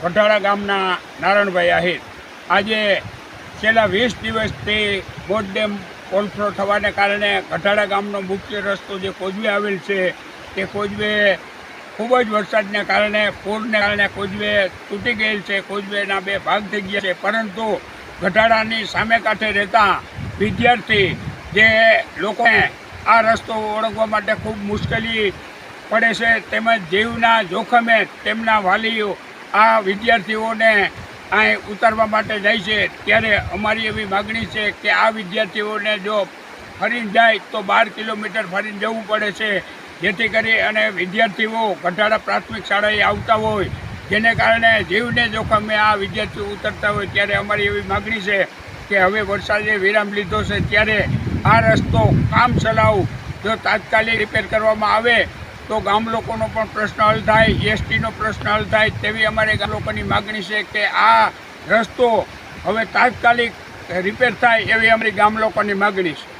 ગઢાળા ગામના નારણભાઈ આહિર આજે છેલ્લા 20 દિવસથી બોટ ડેમ ઓવરફ્લો થવાને કારણે ગઢાળા ગામનો મુખ્ય રસ્તો જે કોઝવે આવેલ છે તે કોઝવે ખૂબ જ વરસાદને કારણે પૂરને કારણે કોઝવે તૂટી ગયેલ છે. કોઝવેના 2 ભાગ થઈ ગયા છે, પરંતુ ગઢાળાની સામે કાંઠે રહેતા વિદ્યાર્થી જે લોકોને આ રસ્તો ઓળંગવા માટે ખૂબ મુશ્કેલી પડે છે, તેમજ જીવના જોખમે તેમના વાલીઓ આ વિદ્યાર્થીઓને અહીં ઉતારવા માટે જાય છે. ત્યારે અમારી એવી માગણી છે કે આ વિદ્યાર્થીઓને જો ફરીને જાય તો 12 કિલોમીટર ફરીને જવું પડે છે, જેથી કરી અને વિદ્યાર્થીઓ ગઢાળા પ્રાથમિક શાળાએ આવતા હોય, જેને કારણે જીવને જોખમે આ વિદ્યાર્થીઓ ઉતરતા હોય. ત્યારે અમારી એવી માગણી છે કે હવે વરસાદે વિરામ લીધો છે, ત્યારે આ રસ્તો કામ ચલાવ જો તાત્કાલિક રિપેર કરવામાં આવે તો ગામ લોકોનો પણ પ્રશ્ન હલ થાય, એસટીનો પ્રશ્ન હલ થાય. તેવી અમારે ગામ લોકોની માગણી છે કે આ રસ્તો હવે તાત્કાલિક રિપેર થાય એવી અમારી ગામ લોકોની માગણી છે.